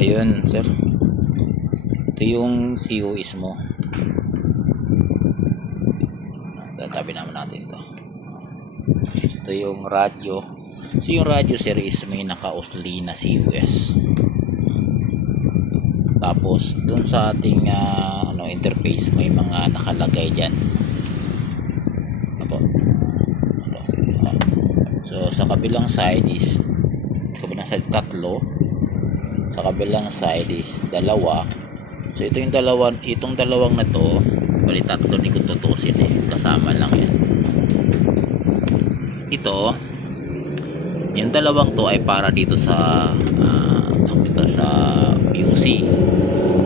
Ayun, sir. Ito yung COS mo. Tatabi naman natin to. Ito yung radyo. So yung radyo, sir, is may naka-oscillate na COS. Tapos dun sa ating interface, may mga nakalagay dyan. So sa kabilang side is tatlo. Sa kabilang side is dalawa. So ito yung itong dalawang na to, bali tatlo ni kung tutusin kasama lang yan. Ito, yung dalawang to ay para dito sa sa POC.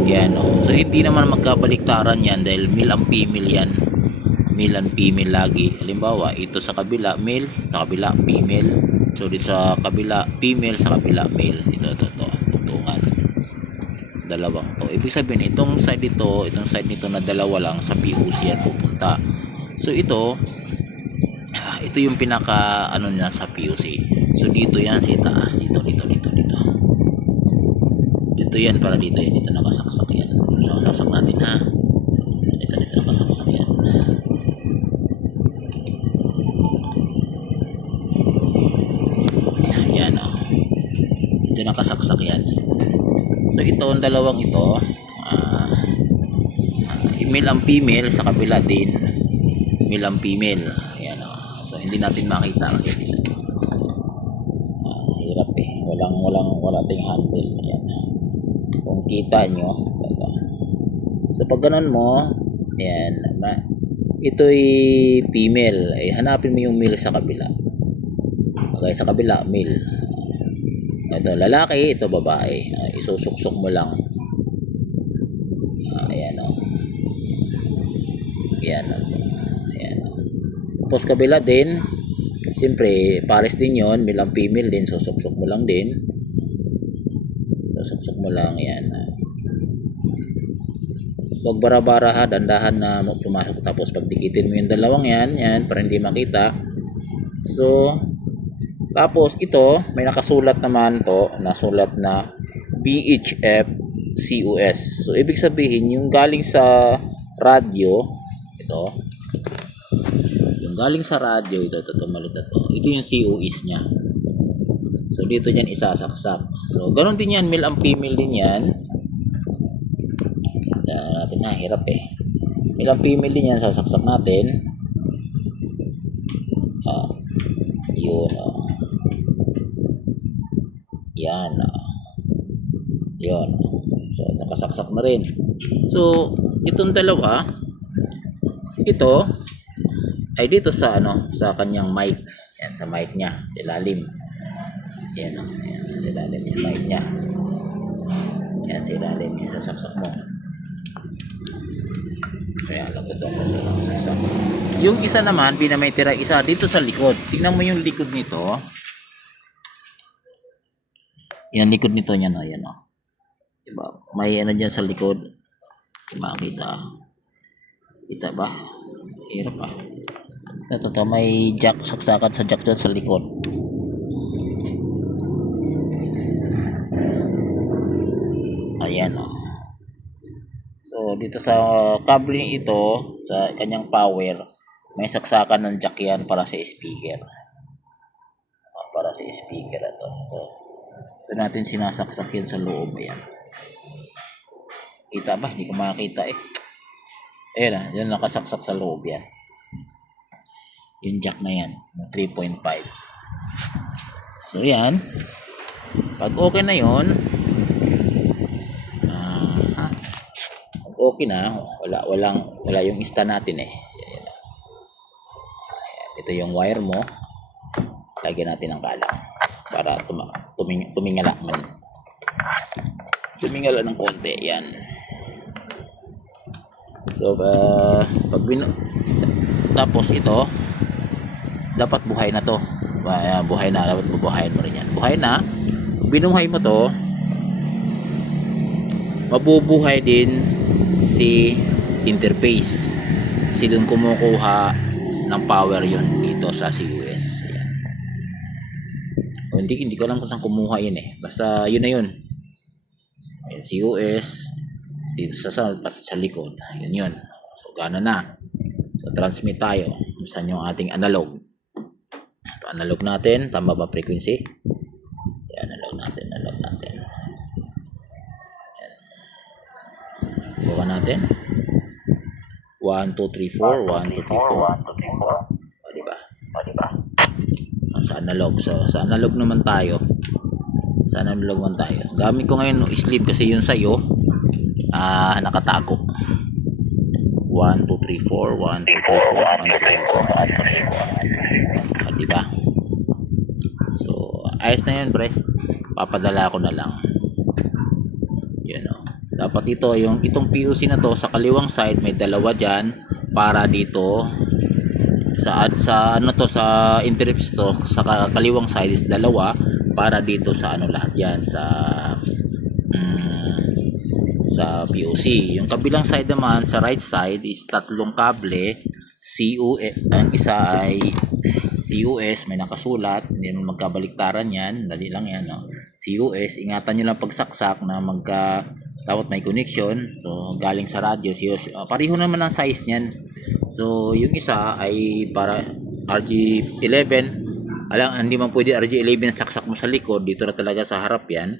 Yan, so hindi naman magkabaliktaran yan dahil male and female yan. Male and female lagi. Halimbawa, ito sa kabila male, sa kabila female. So dito sa kabila female, sa kabila male. Ito tugtungan. Dalawang to. Ibig sabihin itong side nito na dalawa lang sa POC yan pupunta. So ito yung pinaka niya sa POC. So dito yan sa taas, dito yan, para dito nakasaksak yan. So sasaksak natin ha. Dito nakasaksak yan. Yan dito nakasaksak yan. So ito, ang dalawang ito, male and female, sa kabila din male and female. Ayan so hindi natin makita kasi hirap wala ting handle. Ayan, kung kita nyo ito. So pag ganun mo, ayan, ito'y female, hanapin mo yung male sa kabila. Okay, sa kabila male, ito lalaki, ito babae. Isusuksok mo lang. Ayan ayan tapos kabila din, siyempre pares din yon, male and female din. Susuksok mo lang din, yan. Huwag bara-bara ha, dandahan na pumasok. Tapos pagdikitin mo yung dalawang yan para hindi makita. So tapos ito, may nakasulat naman to, nasulat na VHF COS. So ibig sabihin yung galing sa radyo, yung galing sa radyo, ito malit na to. Ito yung COS niya. So dito niyan isasaksak. So ganoon din yan, male and female din yan. Natin na, hirap male and female din yan, sasaksak natin. Yun yan yun. So nakasaksak na rin. So itong dalawa, ito ay dito sa sa kanyang mic. Yan, sa mic niya, ilalim. Yan sa ilalim yung mic niya. Yan sa ilalim niya, sasaksak mo. Kaya lang ito kasi nakasaksak. Yung isa naman, may tira isa dito sa likod. Tingnan mo yung likod nito. Yan, likod nito niyan, ayan diba? May diyan sa likod. Makita. Kita ba? Hirap Ito, may jack, saksakan sa jack dyan sa likod. Ayan So dito sa cabling ito, sa kanyang power, may saksakan ng jack yan para sa speaker. Para sa speaker ito. So ito natin sinasaksak yan sa loob. Ayan. Kita ba? Hindi ko makakita Ayan yan nakasaksak sa loob yan. Yung jack na yan, 3.5. So yan. Pag okay na yon, okay na, wala yung stand natin Ayan. Ito yung wire mo. Lagyan natin ng kalang para tumingala ng konti. Yan. So tapos ito dapat buhay na to. Buhay na, dapat bubuhayin mo rin yan. Buhay na, binuhay mo to, mabubuhay din si interface. Kasi doon kumukuha ng power yun dito sa COS. Ayan. Hindi ko alam kung saan kumuha yun basta yun na yun. COS dito sa pati sa likod. Yun. So gana na. So transmit tayo. Saan yung ating analog? So, analog natin, tama ba frequency? Yan, analog natin. Yan. Buka natin. 1, 2, 3, 4. 1, 2, 3, 4. O, diba? Sa analog. So, sa analog naman tayo. Gamit ko ngayon sleeve kasi yun sa'yo nakatago. 1, 2, 3, 4. 1, 2, 3, 4. 1, 2, 3, 4. O, diba? So, ayos na yan, pre. Papadala ko na lang. Yun, o. Dapat itong POC na to sa kaliwang side may dalawa dyan para dito sa interrupts to sa kaliwang side is dalawa para dito sa lahat yan sa POC. Yung kabilang side naman sa right side is tatlong kable COS. Ang isa ay COS, may nakasulat, hindi naman magkabaliktaran yan, dali lang yan, no? COS, ingatan nyo lang pagsaksak na dapat may connection. So galing sa radio COS, pareho naman ang size niyan. So yung isa ay para RG11. Hindi man pwede RG11 na saksak mo sa likod, dito na talaga sa harap yan.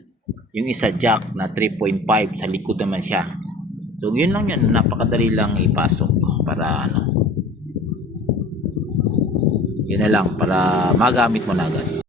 Yung isa jack na 3.5 sa likod naman siya. So yun lang yan, napakadali lang ipasok para yun na lang para magamit mo na agad.